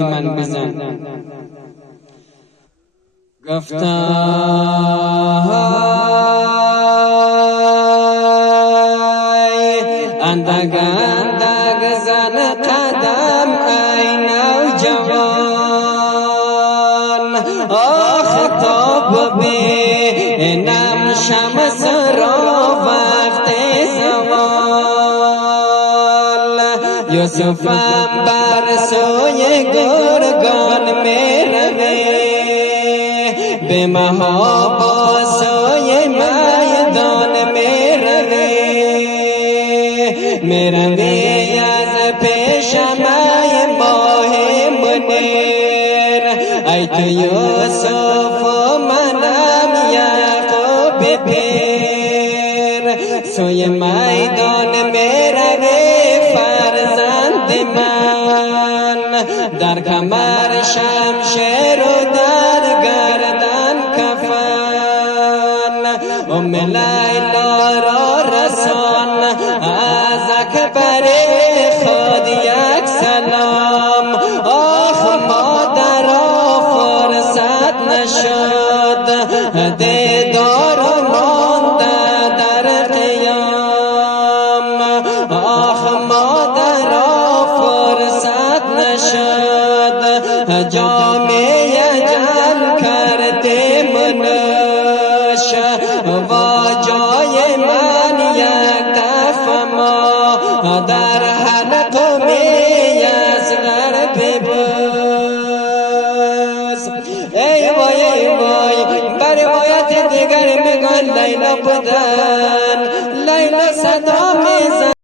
من بزن گفتم اندگ اندگ زن قدم ای نوجوان آفتاب بینم شمس را وقت زوال یوسفم بر سوی گرگان میروه به محابا سوی میدان میروه از پیشم ای ماه منیر ای تو یوسف و منم یعقوب پیر سوی میدان میروه فرزند من در کمر شمشیر و در گردن کفن ام لیلا را رسان از اکبر خود یک سلام آخ مادرا فرصت نشد دیدار مانده در قیام آخ مادرا فرصت نشد جامعه جل کرده منش و جای من یک دفعه در حلق می اصغر ببوس ای وای بر روایت دیگر میگن لیلا بودن لیلا صدا